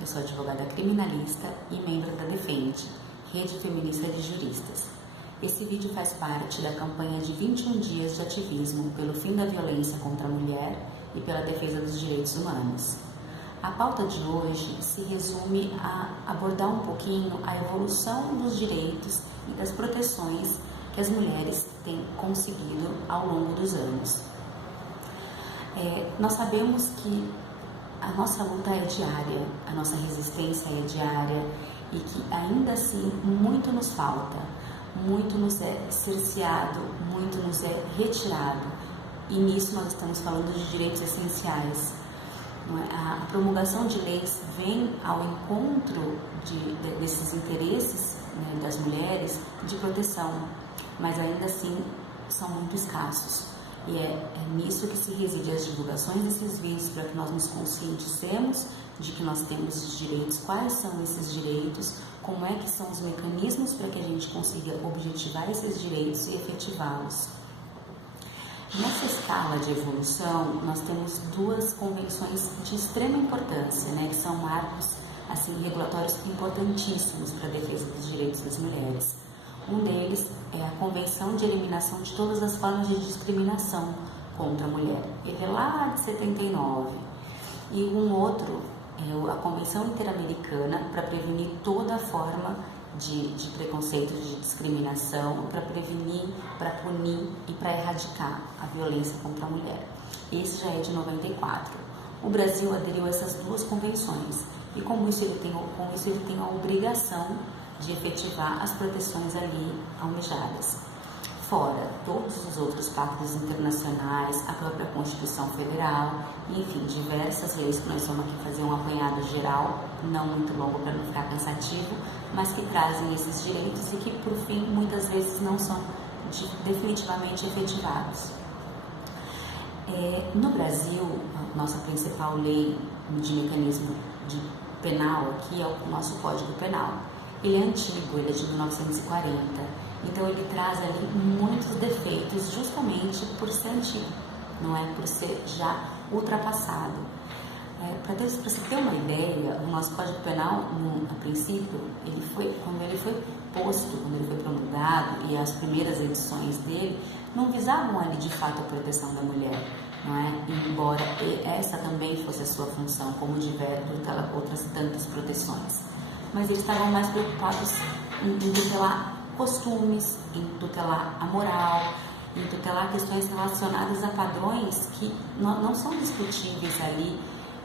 eu sou advogada criminalista e membro da Rede Feminista de Juristas. Esse vídeo faz parte da campanha de 21 dias de ativismo pelo fim da violência contra a mulher e pela defesa dos direitos humanos. A pauta de hoje se resume a abordar um pouquinho a evolução dos direitos e das proteções que as mulheres têm conseguido ao longo dos anos. Nós sabemos que a nossa luta é diária, a nossa resistência é diária e que ainda assim muito nos falta, muito nos é cerceado, muito nos é retirado, e nisso nós estamos falando de direitos essenciais. A promulgação de leis vem ao encontro desses interesses, né, das mulheres de proteção, mas ainda assim são muito escassos. E é nisso que se reside as divulgações desses vídeos, para que nós nos conscientizemos de que nós temos os direitos, quais são esses direitos, como é que são os mecanismos para que a gente consiga objetivar esses direitos e efetivá-los. Nessa escala de evolução, nós temos duas convenções de extrema importância, né, que são marcos assim, regulatórios importantíssimos para a defesa dos direitos das mulheres. Um deles é a Convenção de Eliminação de Todas as Formas de Discriminação contra a Mulher. Ele é lá de 79. E um outro é a Convenção Interamericana para prevenir toda forma de preconceito, de discriminação, para prevenir, para punir e para erradicar a violência contra a mulher. Esse já é de 94. O Brasil aderiu a essas duas convenções e com isso ele tem a obrigação de efetivar as proteções ali almejadas. Fora todos os outros pactos internacionais, a própria Constituição Federal, enfim, diversas leis que nós vamos aqui fazer um apanhado geral, não muito longo para não ficar cansativo, mas que trazem esses direitos e que, por fim, muitas vezes não são definitivamente efetivados. No Brasil, a nossa principal lei de mecanismo penal aqui é o nosso Código Penal. Ele é antigo, ele é de 1940, então ele traz ali muitos defeitos justamente por ser antigo, não é? Por ser já ultrapassado. Para você ter uma ideia, o nosso Código Penal, a princípio, quando ele foi posto, quando ele foi promulgado, e as primeiras edições dele não visavam ali de fato a proteção da mulher, não é? Embora essa também fosse a sua função, como outras tantas proteções. Mas eles estavam mais preocupados em tutelar costumes, em tutelar a moral, em tutelar questões relacionadas a padrões que não são discutíveis ali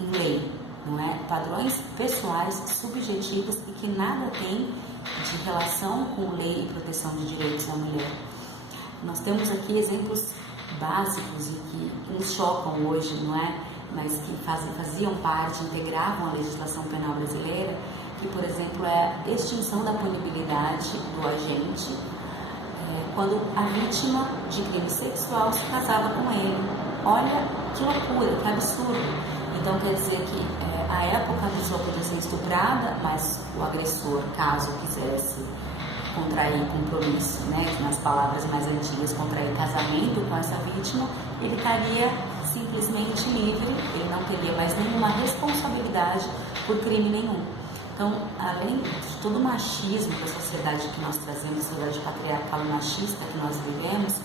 em lei, não é? Padrões pessoais, subjetivos e que nada tem de relação com lei e proteção de direitos da mulher. Nós temos aqui exemplos básicos e que nos chocam hoje, não é? Mas que faziam parte, integravam a legislação penal brasileira, que, por exemplo, é a extinção da punibilidade do agente quando a vítima de crime sexual se casava com ele. Olha que loucura, que absurdo. Então, quer dizer que à época a pessoa podia ser estuprada, mas o agressor, caso quisesse contrair compromisso, né, nas palavras mais antigas, contrair casamento com essa vítima, ele estaria simplesmente livre, ele não teria mais nenhuma responsabilidade por crime nenhum. Então, além de todo o machismo da sociedade que nós trazemos, a sociedade patriarcal e machista que nós vivemos,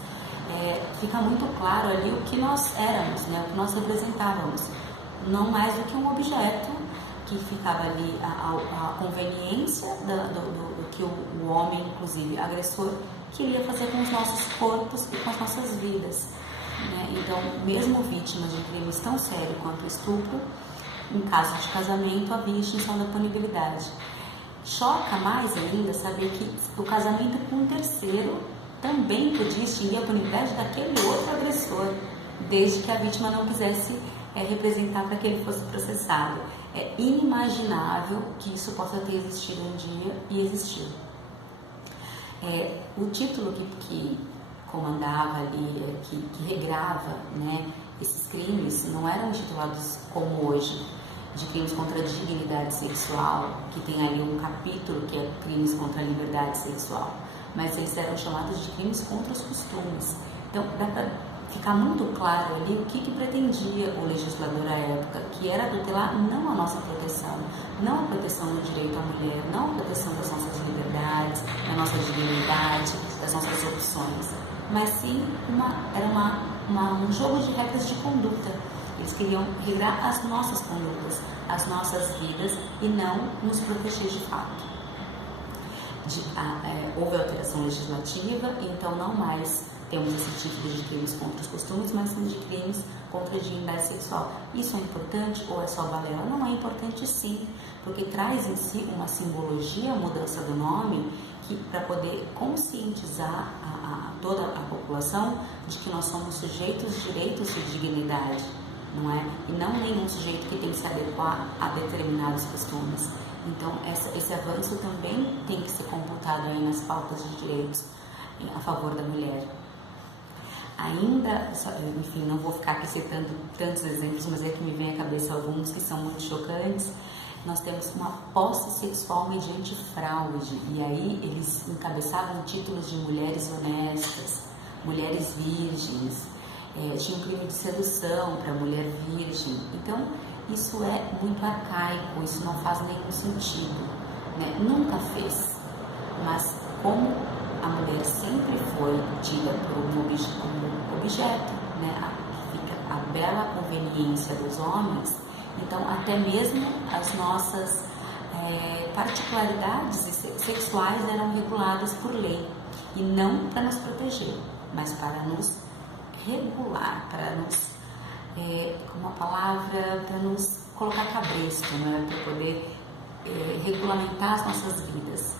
fica muito claro ali o que nós éramos, né, o que nós representávamos. Não mais do que um objeto que ficava ali à conveniência do que o homem, inclusive agressor, queria fazer com os nossos corpos e com as nossas vidas, né? Então, mesmo vítimas de crimes tão sérios quanto o estupro, em caso de casamento, havia extinção da punibilidade. Choca mais ainda saber que o casamento com um terceiro também podia extinguir a punibilidade daquele outro agressor, desde que a vítima não quisesse representar para que ele fosse processado. É inimaginável que isso possa ter existido um dia e existiu. O título que comandava ali, que regrava, né, esses crimes, não eram intitulados como hoje, de crimes contra a dignidade sexual, que tem ali um capítulo que é crimes contra a liberdade sexual, mas eles eram chamados de crimes contra os costumes. Então, dá para ficar muito claro ali o que pretendia o legislador à época, que era tutelar não a nossa proteção, não a proteção do direito à mulher, não a proteção das nossas liberdades, da nossa dignidade, das nossas opções, mas sim um jogo de regras de conduta. Eles queriam regrar as nossas condutas, as nossas vidas e não nos proteger de fato. Houve alteração legislativa, então não mais temos esse tipo de crimes contra os costumes, mas sim de crimes contra a dignidade sexual. Isso é importante ou é só balela? Não, é importante sim, porque traz em si uma simbologia, a mudança do nome, para poder conscientizar toda a população de que nós somos sujeitos de direitos e dignidade, não é? E não nenhum sujeito que tem que se adequar a determinados costumes. Então, esse avanço também tem que ser computado aí nas pautas de direitos a favor da mulher. Ainda, enfim, não vou ficar aqui citando tantos exemplos, mas é que me vem à cabeça alguns que são muito chocantes. Nós temos uma posse sexual mediante fraude, e aí eles encabeçavam títulos de mulheres honestas, mulheres virgens, tinha um crime de sedução para mulher virgem. Então, isso é muito arcaico, isso não faz nenhum sentido, né? Nunca fez, mas como a mulher sempre foi tida como objeto, né? Fica a bela conveniência dos homens, então até mesmo as nossas particularidades sexuais eram reguladas por lei, e não para nos proteger, mas para nos regular, para nos, como a palavra, para nos colocar cabresto, né? Para poder regulamentar as nossas vidas.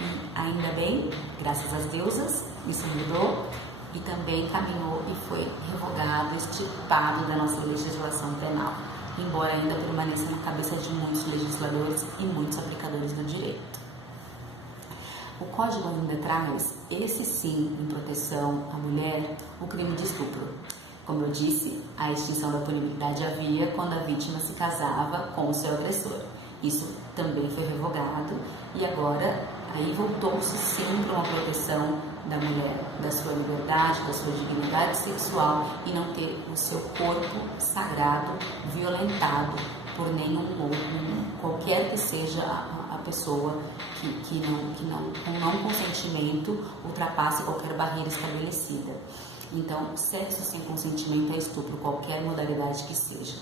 E ainda bem, graças às deusas, isso mudou e também caminhou e foi revogado, extirpado da nossa legislação penal, embora ainda permaneça na cabeça de muitos legisladores e muitos aplicadores do direito. O Código ainda traz, esse sim, em proteção à mulher, o crime de estupro. Como eu disse, a extinção da punibilidade havia quando a vítima se casava com o seu agressor. Isso também foi revogado e agora aí voltou-se sempre uma proteção da mulher, da sua liberdade, da sua dignidade sexual e não ter o seu corpo sagrado violentado por nenhum outro, qualquer que seja a pessoa que com não consentimento ultrapasse qualquer barreira estabelecida. Então, sexo sem consentimento é estupro, qualquer modalidade que seja.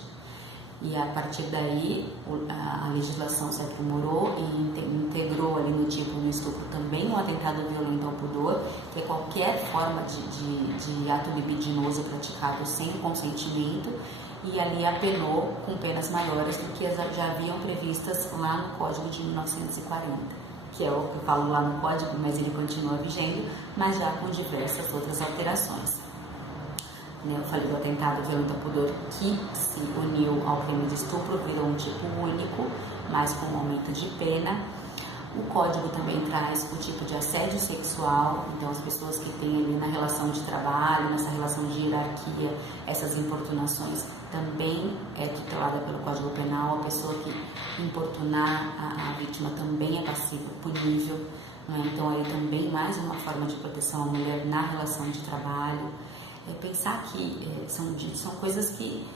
E a partir daí, a legislação se aprimorou e integrou ali no tipo do estupro também o atentado violento ao pudor, que é qualquer forma de ato libidinoso praticado sem consentimento, e ali apenou com penas maiores do que as já haviam previstas lá no Código de 1940, que é o que eu falo lá no Código, mas ele continua vigente, mas já com diversas outras alterações. Eu falei do atentado violento ao pudor, que se uniu ao crime de estupro, virou um tipo único, mas com um aumento de pena. O Código também traz o tipo de assédio sexual, então as pessoas que têm ali na relação de trabalho, nessa relação de hierarquia, essas importunações também é tutelada pelo Código Penal. A pessoa que importunar a vítima também é passível, punível, né? Então aí também mais uma forma de proteção à mulher na relação de trabalho. Pensar que são coisas que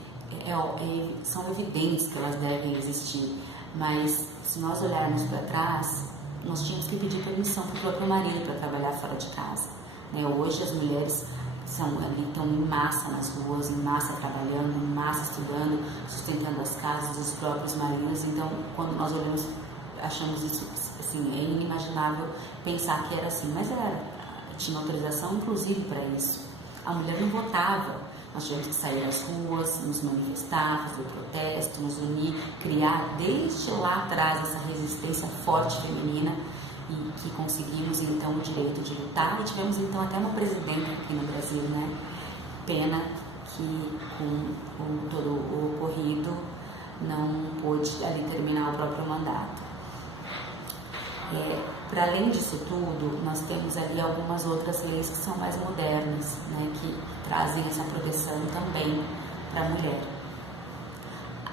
são evidentes que elas devem existir, mas se nós olharmos para trás, nós tínhamos que pedir permissão para o próprio marido para trabalhar fora de casa, né? Hoje as mulheres estão em massa nas ruas, em massa trabalhando, em massa estudando, sustentando as casas dos próprios maridos. Então, quando nós olhamos, achamos isso assim, é inimaginável pensar que era assim, mas tinha autorização inclusive para isso. A mulher não votava, nós tivemos que sair às ruas, nos manifestar, fazer protesto, nos unir, criar desde lá atrás essa resistência forte feminina e que conseguimos então o direito de lutar e tivemos então até uma presidenta aqui no Brasil, né? Pena que com todo o ocorrido não pôde ali terminar o próprio mandato. Para além disso tudo, nós temos ali algumas outras leis que são mais modernas, né, que trazem essa proteção também para a mulher.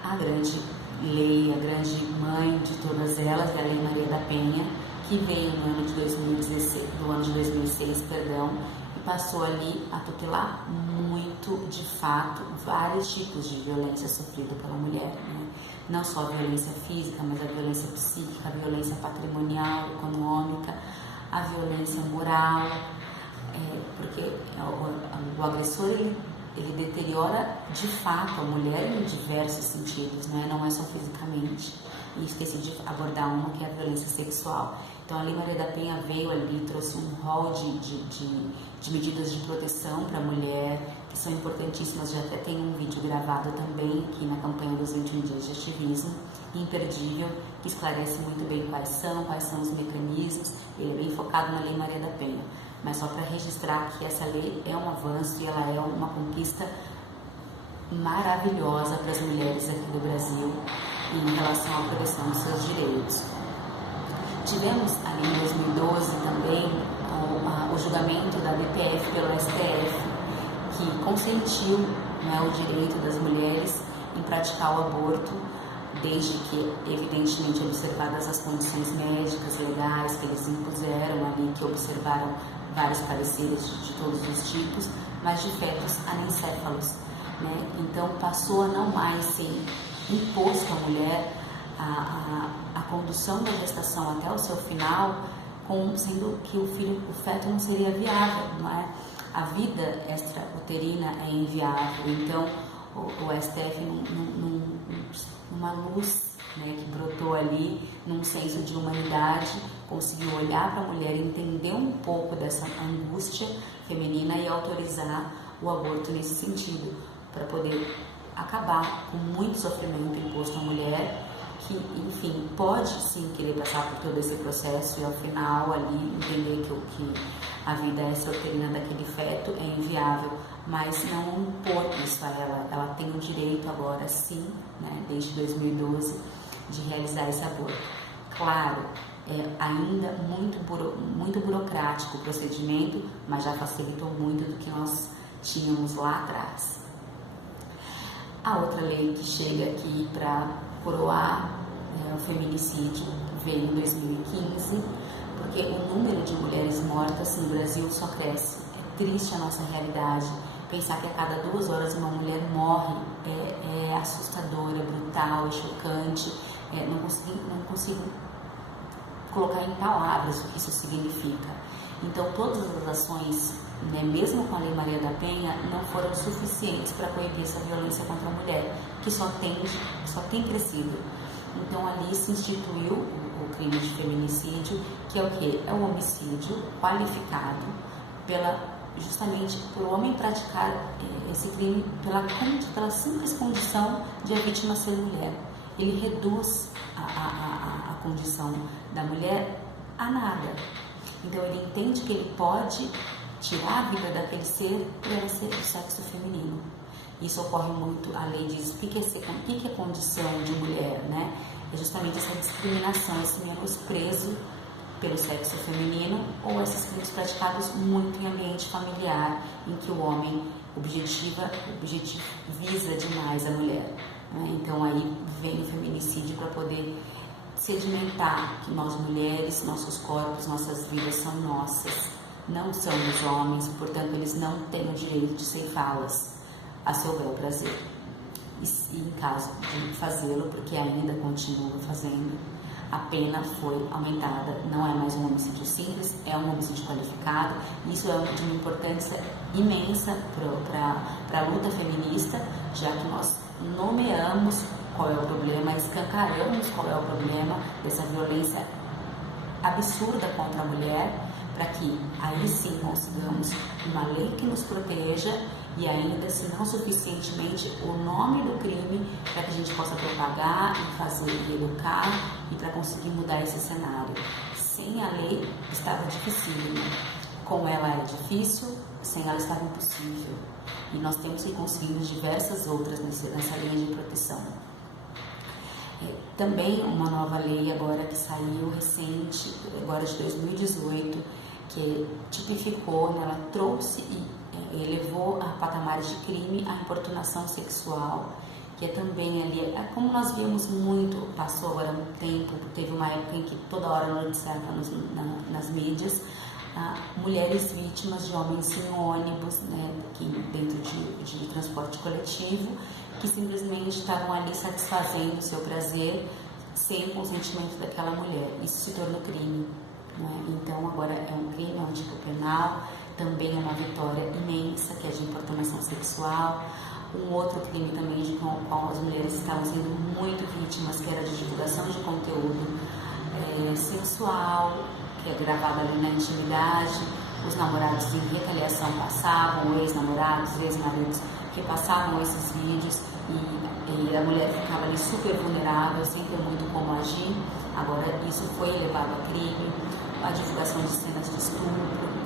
A grande lei, a grande mãe de todas elas é a Lei Maria da Penha, que veio no ano de 2016, do ano de 2006, perdão, e passou ali a tutelar muito, de fato, vários tipos de violência sofrida pela mulher, né? Não só a violência física, mas a violência psíquica, a violência patrimonial, econômica, a violência moral, porque o agressor ele deteriora de fato a mulher em diversos sentidos, né? Não é só fisicamente. E esqueci de abordar uma que é a violência sexual. Então a Lei Maria da Penha veio ali, trouxe um rol de medidas de proteção para a mulher, que são importantíssimas. Já até tem um vídeo gravado também aqui na campanha dos 21 dias de ativismo, imperdível, que esclarece muito bem quais são os mecanismos. Ele é bem focado na Lei Maria da Penha, mas só para registrar que essa lei é um avanço e ela é uma conquista maravilhosa para as mulheres aqui do Brasil em relação à proteção dos seus direitos. Tivemos ali em 2012 também o julgamento da BPF pelo STF, que consentiu, né, o direito das mulheres em praticar o aborto, desde que, evidentemente, observadas as condições médicas, legais que eles impuseram ali, que observaram vários pareceres de todos os tipos, mas de fetos anencéfalos, né? Então passou a não mais ser imposto à mulher a condução da gestação até o seu final, sendo que o feto não seria viável, não é? A vida extrauterina é inviável. Então o STF, numa luz, né, que brotou ali, num senso de humanidade, conseguiu olhar para a mulher, entender um pouco dessa angústia feminina e autorizar o aborto nesse sentido, para poder acabar com muito sofrimento imposto à mulher, que, enfim, pode sim querer passar por todo esse processo e ao final ali entender que a vida extrauterina daquele feto é inviável, mas não impor isso a ela. Ela tem o direito agora sim, né, desde 2012, de realizar esse aborto. Claro, é ainda muito burocrático o procedimento, mas já facilitou muito do que nós tínhamos lá atrás. A outra lei que chega aqui para coroar o feminicídio veio em 2015, porque o número de mulheres mortas no Brasil só cresce. É triste a nossa realidade. Pensar que a cada 2 horas uma mulher morre é assustador, é brutal, é chocante. Não consigo colocar em palavras o que isso significa. Então todas as ações, né, mesmo com a Lei Maria da Penha, não foram suficientes para coibir essa violência contra a mulher, que só tem crescido. Então ali se instituiu o crime de feminicídio, que é o quê? É o homicídio qualificado justamente pelo homem praticar esse crime pela simples condição de a vítima ser mulher. Ele reduz a condição da mulher a nada. Então ele entende que ele pode tirar a vida daquele ser para ela ser do sexo feminino. Isso ocorre muito. A lei diz o que é condição de mulher, né? É justamente essa discriminação, esse menosprezo pelo sexo feminino, ou esses crimes praticados muito em ambiente familiar, em que o homem objetiviza demais a mulher, né? Então aí vem o feminicídio para poder sedimentar que nós mulheres, nossos corpos, nossas vidas são nossas, não são dos homens, portanto eles não têm o direito de ceifá-las a seu bel prazer. E em caso de fazê-lo, porque ainda continua fazendo, a pena foi aumentada. Não é mais um homicídio simples, é um homicídio qualificado. Isso é de uma importância imensa para a luta feminista, já que nós nomeamos qual é o problema, escancaramos qual é o problema dessa violência absurda contra a mulher, para que aí sim consigamos uma lei que nos proteja e ainda, se não suficientemente, o nome do crime, para que a gente possa propagar e fazer e educar e para conseguir mudar esse cenário. Sem a lei estava dificílimo, com ela é difícil, sem ela estava impossível. E nós temos que conseguir diversas outras nessa linha de proteção. Também uma nova lei agora que saiu recente, agora de 2018, que tipificou, né, ela trouxe e elevou a patamares de crime a importunação sexual, que é também ali, como nós vimos muito, passou agora um tempo, teve uma época em que toda hora noticiava nas mídias, mulheres vítimas de homens em ônibus, né, dentro de transporte coletivo, que simplesmente estavam ali satisfazendo o seu prazer sem o consentimento daquela mulher. Isso se tornou crime, né? Então agora é um crime, é um tipo penal, também é uma vitória imensa, que é de importunação sexual. Um outro crime também de qual as mulheres estavam sendo muito vítimas, que era de divulgação de conteúdo sensual, que é gravado ali na intimidade. Os namorados em retaliação passavam, ou ex-namorados, ex-maridos, que passavam esses vídeos e a mulher ficava ali super vulnerável, sem ter muito como agir. Agora isso foi levado a crime, a divulgação de cenas de estupro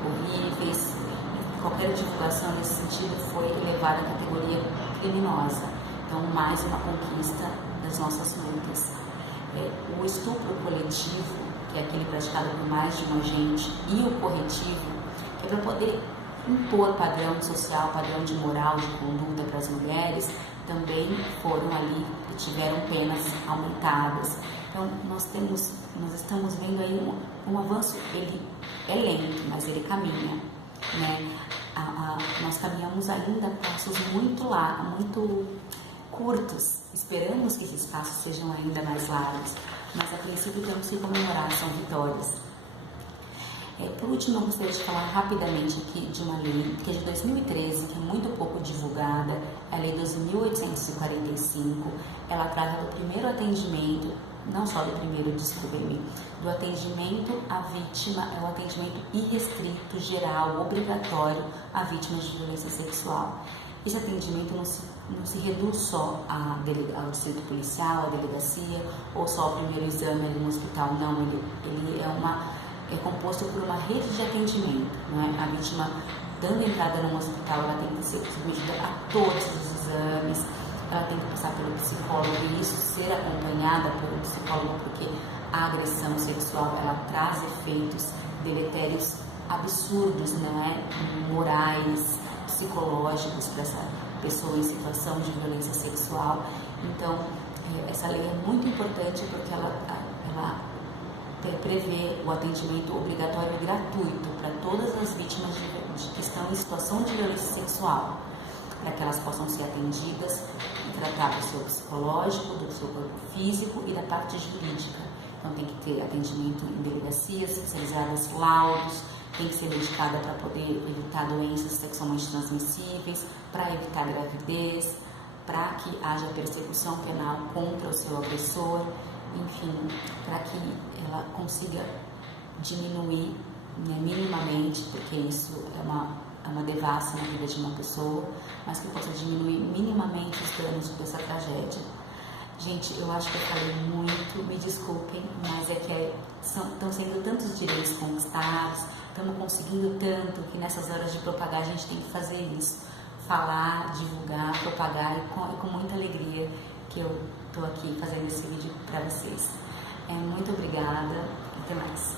horríveis, qualquer divulgação nesse sentido foi levada à categoria criminosa. Então, mais uma conquista das nossas lutas. O estupro coletivo, que é aquele praticado por mais de um agente, e o corretivo, que é para poder impor padrão social, padrão de moral, de conduta para as mulheres, também foram ali e tiveram penas aumentadas. Então, nós estamos vendo aí um avanço, ele é lento, mas ele caminha, né? Nós caminhamos ainda passos muito curtos, esperamos que esses passos sejam ainda mais largos, mas a princípio temos que comemorar, são vitórias. Por último, eu gostaria de falar rapidamente aqui de uma lei que é de 2013, que é muito pouco divulgada, é a Lei 12.845. Ela trata do primeiro atendimento, não só do primeiro, desculpem-me, do atendimento à vítima, é um atendimento irrestrito, geral, obrigatório à vítima de violência sexual. Esse atendimento não se reduz só ao distrito policial, à delegacia, ou só ao primeiro exame ali no hospital, não, ele é composto por uma rede de atendimento, não é? A vítima, dando entrada num hospital, ela tem que ser submetida a todos os exames, ela tem que passar pelo psicólogo e isso ser acompanhada pelo psicólogo, porque a agressão sexual, ela traz efeitos deletérios absurdos, não é? Morais, psicológicos para essa pessoa em situação de violência sexual. Então, essa lei é muito importante porque ela prevê o atendimento obrigatório e gratuito para todas as vítimas que estão em situação de violência sexual, para que elas possam ser atendidas e tratar do seu psicológico, do seu corpo físico e da parte jurídica. Então tem que ter atendimento em delegacias especializadas, laudos, tem que ser medicada para poder evitar doenças sexualmente transmissíveis, para evitar gravidez, para que haja persecução penal contra o seu agressor, enfim, para que ela consiga diminuir, né, minimamente, porque isso é uma devassa na vida de uma pessoa, mas que possa diminuir minimamente os danos dessa tragédia. Gente, eu acho que eu falei muito, me desculpem, mas é que estão sendo tantos direitos conquistados, estamos conseguindo tanto que nessas horas de propagar a gente tem que fazer isso, falar, divulgar, propagar, e com muita alegria que eu estou aqui fazendo esse vídeo para vocês. Muito obrigada, até mais.